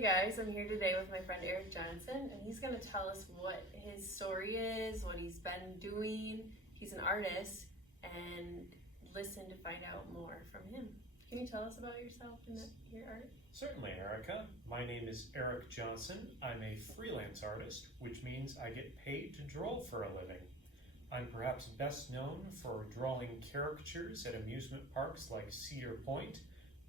Hey guys, I'm here today with my friend Erik Johnson, and he's going to tell us what his story is, what he's been doing. He's an artist, and listen to find out more from him. Can you tell us about yourself and your art? Certainly, Erica. My name is Erik Johnson. I'm a freelance artist, which means I get paid to draw for a living. I'm perhaps best known for drawing caricatures at amusement parks like Cedar Point,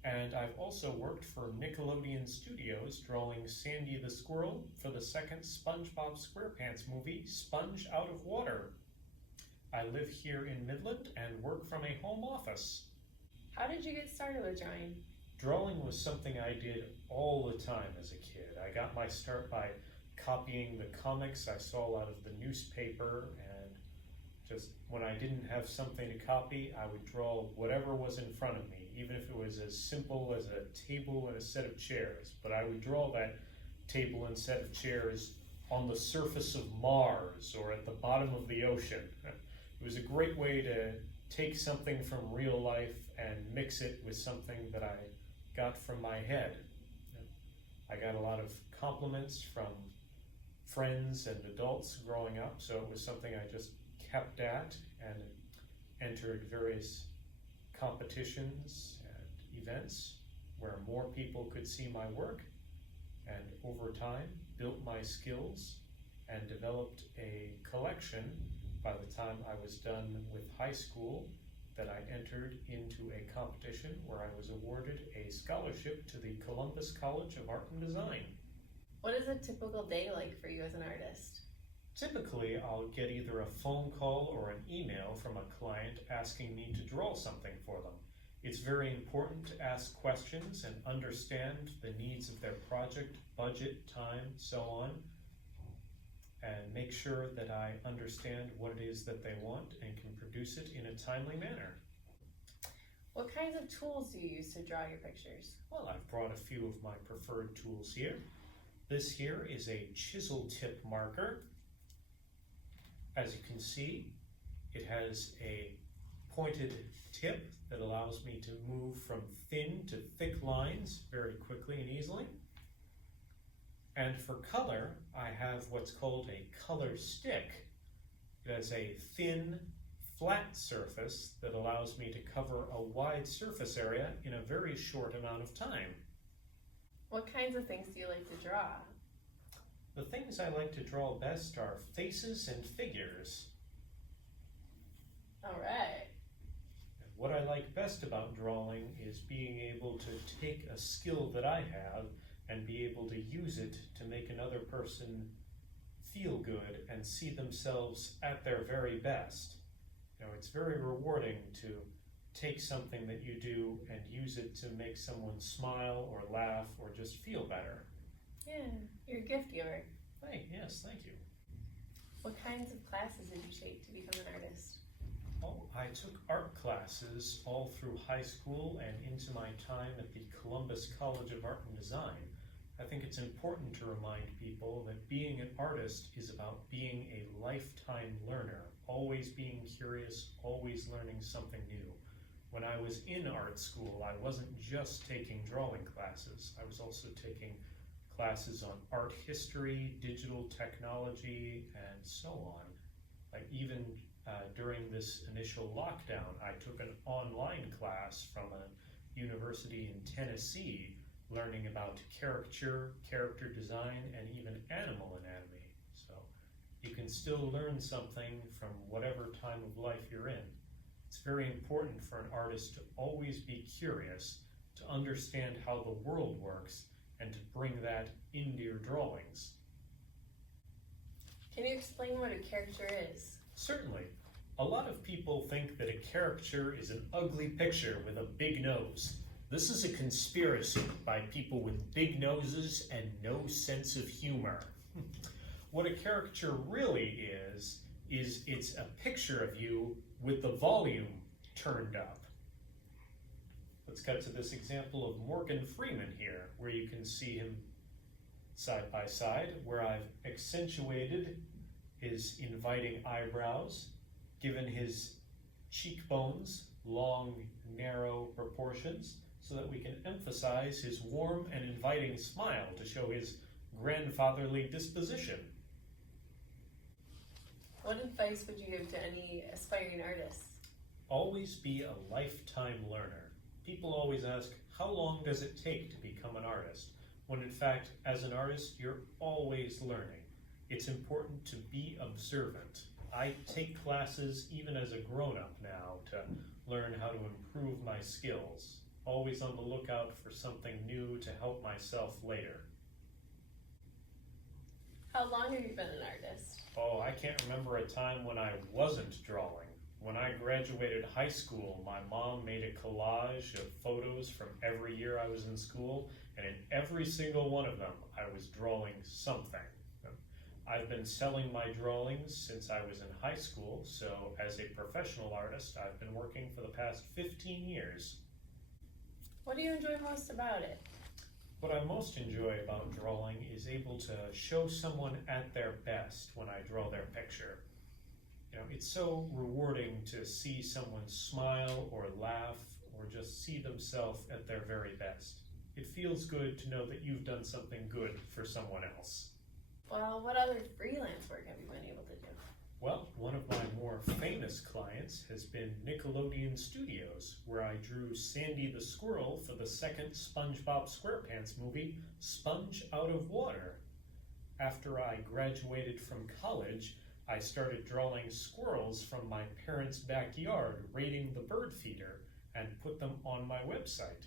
and I've also worked for Nickelodeon Studios drawing Sandy the Squirrel for the second Spongebob Squarepants movie, Sponge Out of Water. I live here in Midland and work from a home office. How did you get started with drawing? Drawing was something I did all the time as a kid. I got my start by copying the comics I saw out of the newspaper, and just when I didn't have something to copy, I would draw whatever was in front of me, even if it was as simple as a table and a set of chairs. But I would draw that table and set of chairs on the surface of Mars or at the bottom of the ocean. It was a great way to take something from real life and mix it with something that I got from my head. I got a lot of compliments from friends and adults growing up, so it was something I just kept at and entered various competitions and events where more people could see my work, and over time built my skills and developed a collection by the time I was done with high school that I entered into a competition where I was awarded a scholarship to the Columbus College of Art and Design. What is a typical day like for you as an artist? Typically, I'll get either a phone call or an email from a client asking me to draw something for them. It's very important to ask questions and understand the needs of their project, budget, time, so on, and make sure that I understand what it is that they want and can produce it in a timely manner. What kinds of tools do you use to draw your pictures? Well, I've brought a few of my preferred tools here. This here is a chisel tip marker. As you can see, it has a pointed tip that allows me to move from thin to thick lines very quickly and easily. And for color, I have what's called a color stick. It has a thin, flat surface that allows me to cover a wide surface area in a very short amount of time. What kinds of things do you like to draw? The things I like to draw best are faces and figures. All right. What I like best about drawing is being able to take a skill that I have and be able to use it to make another person feel good and see themselves at their very best. You know, it's very rewarding to take something that you do and use it to make someone smile or laugh or just feel better. Yeah, you're a gift giver. Yes, thank you. What kinds of classes did you take to become an artist? Oh, I took art classes all through high school and into my time at the Columbus College of Art and Design. I think it's important to remind people that being an artist is about being a lifetime learner, always being curious, always learning something new. When I was in art school, I wasn't just taking drawing classes. I was also taking classes on art history, digital technology, and so on. Like even during this initial lockdown, I took an online class from a university in Tennessee learning about caricature, character design, and even animal anatomy. So you can still learn something from whatever time of life you're in. It's very important for an artist to always be curious, to understand how the world works, and to bring that into your drawings. Can you explain what a caricature is? Certainly. A lot of people think that a caricature is an ugly picture with a big nose. This is a conspiracy by people with big noses and no sense of humor. What a caricature really is it's a picture of you with the volume turned up. Let's cut to this example of Morgan Freeman here, where you can see him side by side, where I've accentuated his inviting eyebrows, given his cheekbones long, narrow proportions, so that we can emphasize his warm and inviting smile to show his grandfatherly disposition. What advice would you give to any aspiring artists? Always be a lifetime learner. People always ask, how long does it take to become an artist? When in fact, as an artist, you're always learning. It's important to be observant. I take classes even as a grown-up now to learn how to improve my skills. Always on the lookout for something new to help myself later. How long have you been an artist? Oh, I can't remember a time when I wasn't drawing. When I graduated high school, my mom made a collage of photos from every year I was in school, and in every single one of them, I was drawing something. I've been selling my drawings since I was in high school, so as a professional artist, I've been working for the past 15 years. What do you enjoy most about it? What I most enjoy about drawing is able to show someone at their best when I draw their picture. You know, it's so rewarding to see someone smile or laugh or just see themselves at their very best. It feels good to know that you've done something good for someone else. Well, what other freelance work have you been able to do? Well, one of my more famous clients has been Nickelodeon Studios, where I drew Sandy the Squirrel for the second Spongebob Squarepants movie, Sponge Out of Water. After I graduated from college, I started drawing squirrels from my parents' backyard, raiding the bird feeder, and put them on my website.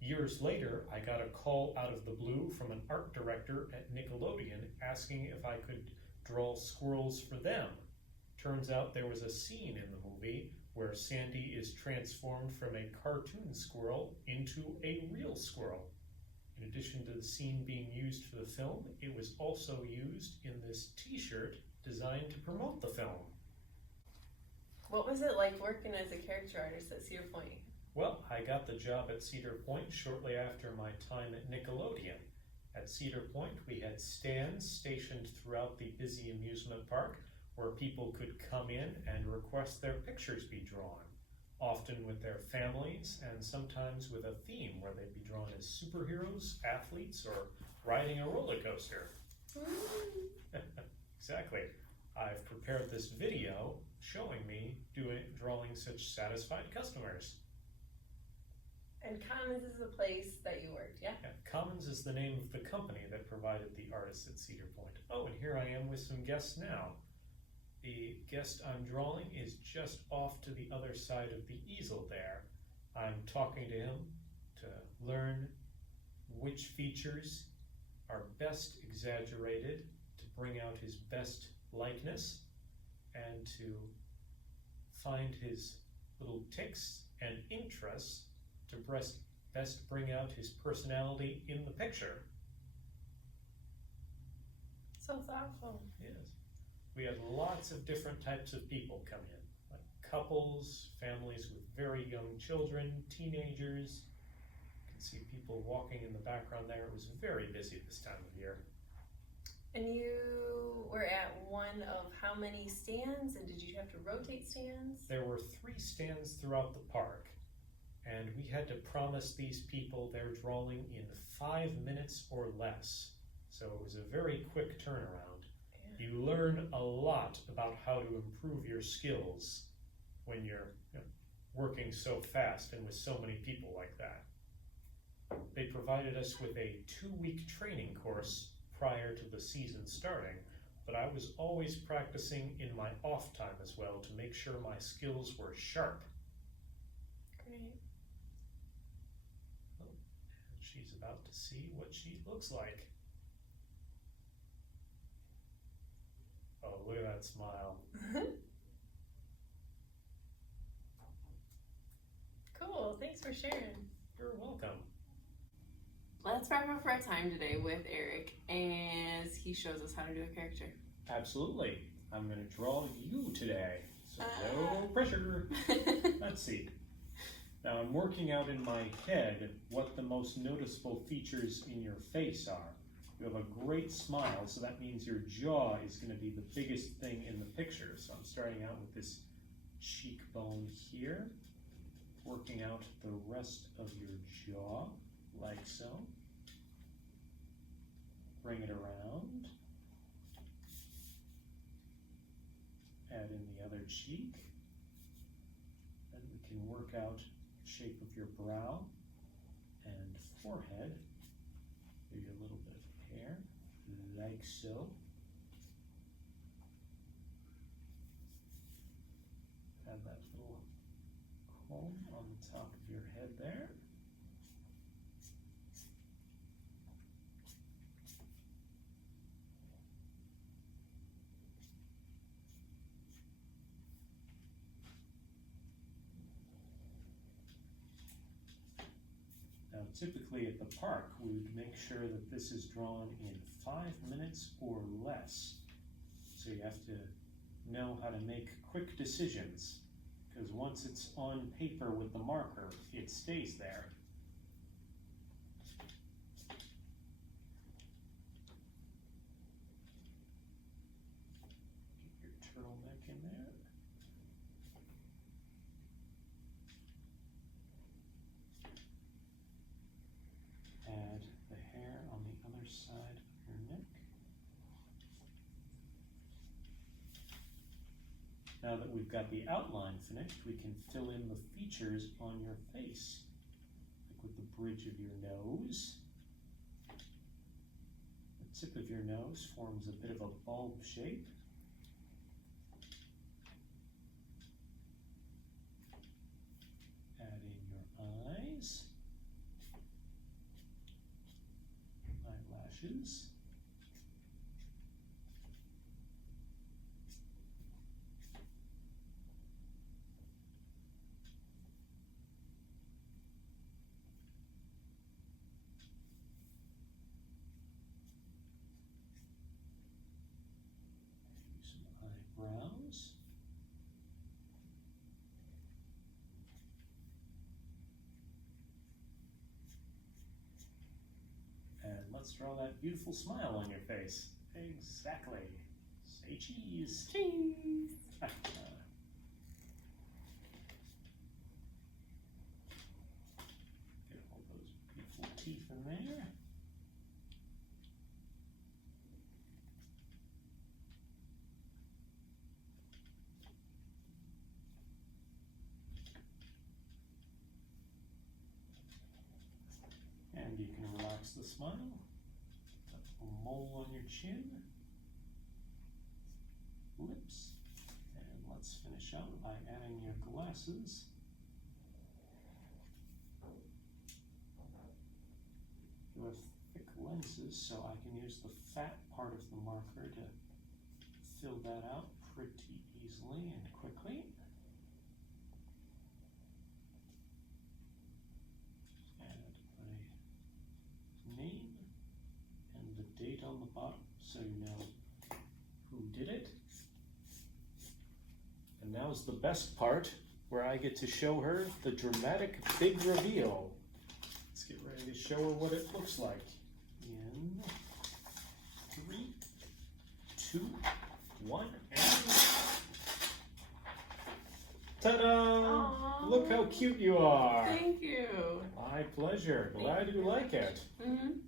Years later, I got a call out of the blue from an art director at Nickelodeon asking if I could draw squirrels for them. Turns out there was a scene in the movie where Sandy is transformed from a cartoon squirrel into a real squirrel. In addition to the scene being used for the film, it was also used in this t-shirt designed to promote the film. What was it like working as a character artist at Cedar Point? Well, I got the job at Cedar Point shortly after my time at Nickelodeon. At Cedar Point, we had stands stationed throughout the busy amusement park where people could come in and request their pictures be drawn, often with their families and sometimes with a theme where they'd be drawn as superheroes, athletes, or riding a roller coaster. Exactly. I've prepared this video showing me drawing such satisfied customers. And Commons is the place that you worked, yeah? Yeah, Commons is the name of the company that provided the artists at Cedar Point. Oh, and here I am with some guests now. The guest I'm drawing is just off to the other side of the easel there. I'm talking to him to learn which features are best exaggerated to bring out his best likeness and to find his little tics and interests to best bring out his personality in the picture. So thoughtful. Yes. We had lots of different types of people come in, like couples, families with very young children, teenagers. You can see people walking in the background there. It was very busy this time of year. And you were at one of how many stands, and did you have to rotate stands? There were 3 stands throughout the park, and we had to promise these people their drawing in 5 minutes or less. So it was a very quick turnaround. Yeah. You learn a lot about how to improve your skills when you're working so fast and with so many people like that. They provided us with a 2-week training course prior to the season starting, but I was always practicing in my off time as well to make sure my skills were sharp. Great. Oh, and she's about to see what she looks like. Oh, look at that smile. Cool, thanks for sharing. You're welcome. Let's wrap up our time today with Erik as he shows us how to do a character. Absolutely. I'm going to draw you today, so no pressure. Let's see. Now I'm working out in my head what the most noticeable features in your face are. You have a great smile, so that means your jaw is going to be the biggest thing in the picture. So I'm starting out with this cheekbone here. working out the rest of your jaw, like so. Bring it around. Add in the other cheek. Then we can work out the shape of your brow and forehead. Maybe a little bit of hair, like so. Add that little comb on the top of your head there. Now, typically at the park, we would make sure that this is drawn in 5 minutes or less. So you have to know how to make quick decisions, because once it's on paper with the marker, it stays there. Get your turtleneck in there. Add the hair on the other side of your neck. Now that we've got the outline finished, we can fill in the features on your face, like with the bridge of your nose. The tip of your nose forms a bit of a bulb shape. Add in your eyes. Eyelashes. Maybe some eyebrows. And let's draw that beautiful smile on your face. Exactly. Say cheese. Cheese. Get all those beautiful teeth in there. And you can relax the smile. A mole on your chin. Lips. And let's finish out by adding your glasses. You have thick lenses, so I can use the fat part of the marker to fill that out pretty easily and quickly. Name and the date on the bottom so you know who did it. And now's the best part where I get to show her the dramatic big reveal. Let's get ready to show her what it looks like. In 3, 2, 1, and ta-da! Aww. Look how cute you are. Thank you. My pleasure. Glad you like it. Mm-hmm.